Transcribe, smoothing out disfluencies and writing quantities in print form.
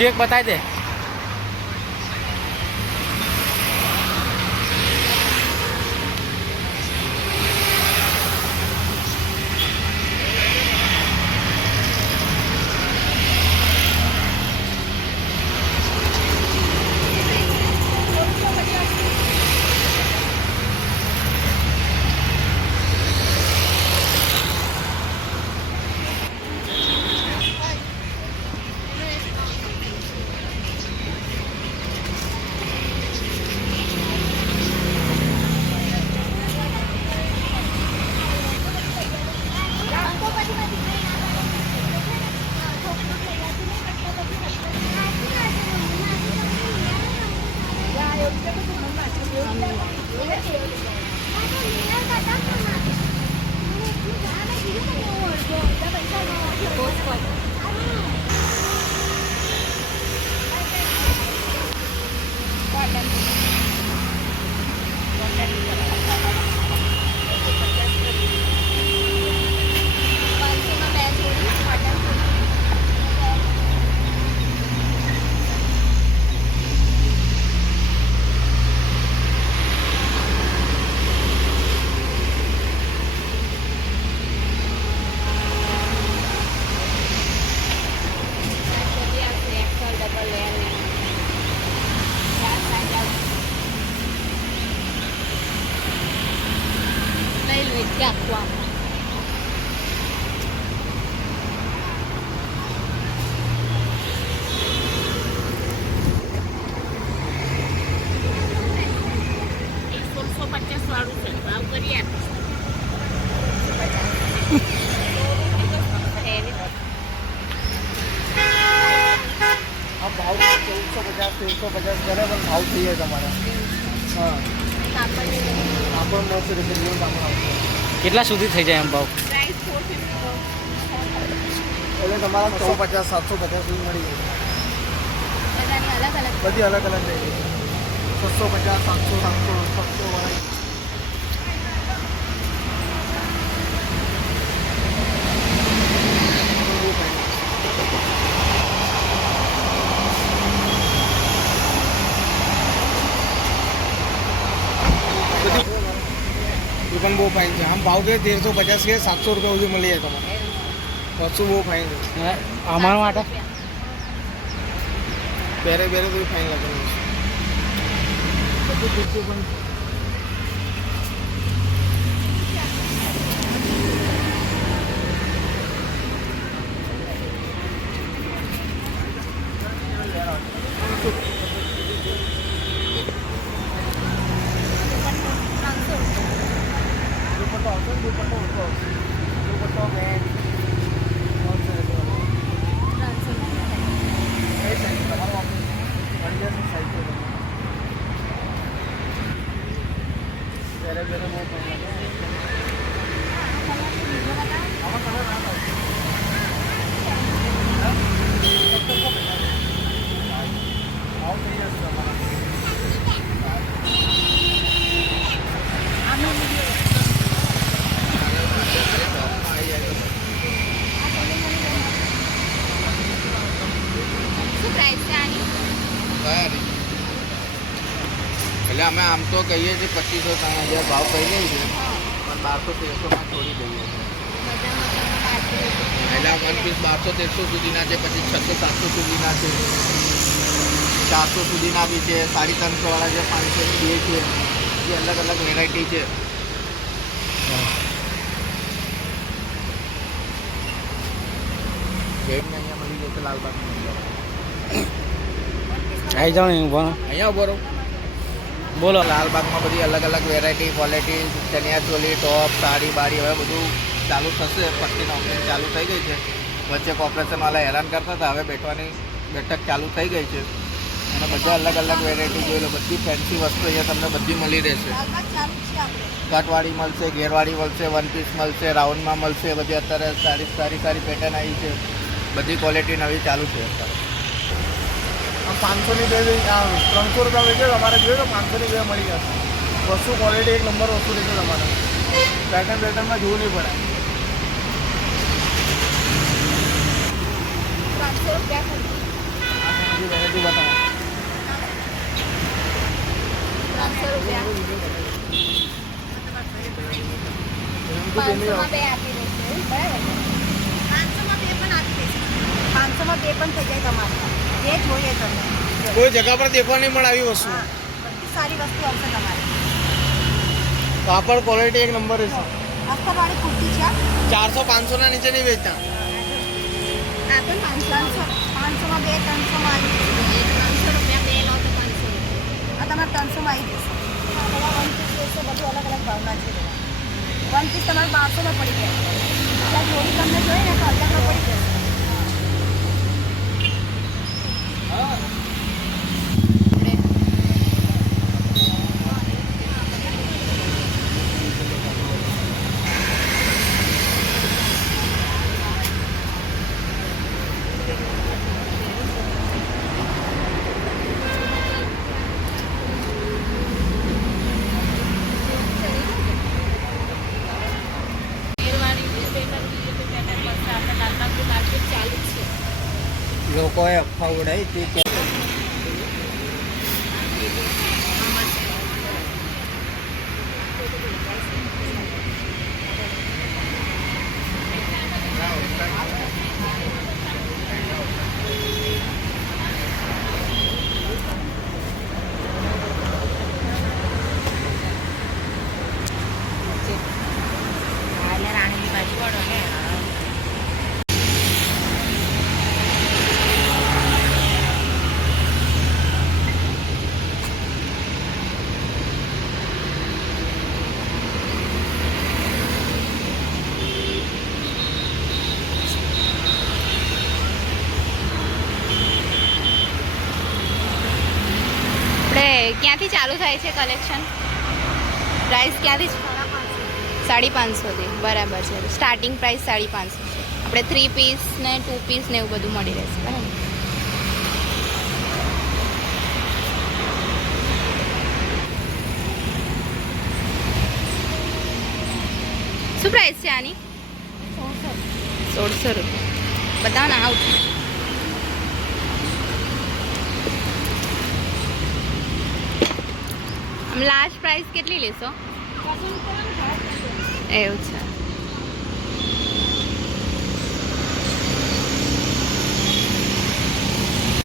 બીજું એક બતાવી દે. भाव 1450 बराबर भाव चाहिए તમારા. હા કાપડ મળશે એટલે ન્યૂ કાપડ આવશે. કેટલા સુધી થઈ જાય એમ ભાવ? એટલે તમારા 650 750 સુધી મળી જાય. બધી અલગ અલગ રહી છે. 650 700 700 વાળી. दुकान बहुत फाइन है. हम भाव के 150 के 700 रुपये સુધી મળી જાય તમારે. વસ્તુ બહુ ફાઇન છે. અમારા માટે બેરે બેરે તો ફાઇન લાગેલું છે. બધું બીજું પણ એટલે અમે આમ તો કહીએ છીએ 2500-3000 ભાવ કહી દઈએ છીએ, પણ 1200-1300માં છોડી દઈએ છીએ. એટલે 1 પીસ 1200-1300 સુધીના છે, પછી 600-700 સુધીના છે, 400 સુધીના બી છે, 350 વાળા છે, 500ની બે છે, જે અલગ અલગ વેરાયટી છે. અહીંયા મળી જશે લાલબાગની અંદર. આવી જાઓ ને અહીંયા ઉભો રહો. બોલો. લાલબાગમાં બધી અલગ અલગ વેરાયટી ક્વોલિટી, ચણિયા ચોલી, ટોપ, સાડી બાડી હવે બધું ચાલુ થશે. પટ્ટીનો ઓપનિંગ ચાલુ થઈ ગઈ છે. વચ્ચે કોર્પોરેશનવાળા હેરાન કરતા હતા, હવે બેઠવાની બેઠક ચાલુ થઈ ગઈ છે. અને બધા અલગ અલગ વેરાયટી જોઈ લો. બધી ફેન્સી વસ્તુ અહીંયા તમને બધી મળી રહેશે. કટવાળી મળશે, ઘેરવાળી મળશે, 1 પીસ મળશે, રાઉન્ડમાં મળશે. બધી અત્યારે સારી પેટર્ન આવી છે. બધી ક્વોલિટી નવી ચાલુ છે અત્યારે. 500ની બે 300 રૂપિયા વેચે તમારે જોઈએ તો 500ની બે મળી જશે. વસ્તુ ક્વોલિટી એક નંબર વસ્તુ રહેશે તમારે. પેટર્નમાં જોવું નહીં પડે. 500 રૂપિયા બધી વેરાયટી બતાવો. 300 રૂપિયા. 500માં બે આપી દઈશું, બરાબર છે? 500માં બે પણ આપી દઈશું. 500માં બે પણ થઈ જાય તમારે, જે જોઈએ તમને. કોઈ જગ્યા પર દેખવા નહીં મળે આવી વસ્તુ. હા, બધી સારી વસ્તુ આવશે તમારે. કાપડ ક્વોલિટી એક નંબર છે. અસ્તરવાળી કુર્તી છે. 400-500 ના નીચે નહીં વેચતા. આ પણ 500માં બે, 300માં આવી જશે. 300 રૂપિયા બે લો તો 500 રૂપિયા. આ તમારે 300માં આવી જશે. આ બધા વન પીસ લેશો, બધું અલગ અલગ ભાવના છે. વન પીસ તમારે 1200માં પડી જાય. એટલે જોડી તમને જોઈએ ને તો 1000માં પડી જશે. લોકોએ અફવા ઉડાવી હતી કે રાણીની બાજુ પડો ને. આપણે ક્યાંથી ચાલુ થાય છે કલેક્શન? પ્રાઇસ ક્યાંથી? 550થી. બરાબર છે. સ્ટાર્ટિંગ પ્રાઇસ 550 છે. આપણે 3 પીસ ને 2 પીસ ને એવું બધું મળી રહેશે, બરાબર? શું પ્રાઇસ છે આની? 1600 રૂપિયા. બતાવો ને આઉટ. આમ લાસ્ટ પ્રાઇસ કેટલી લેશો? એવું છે.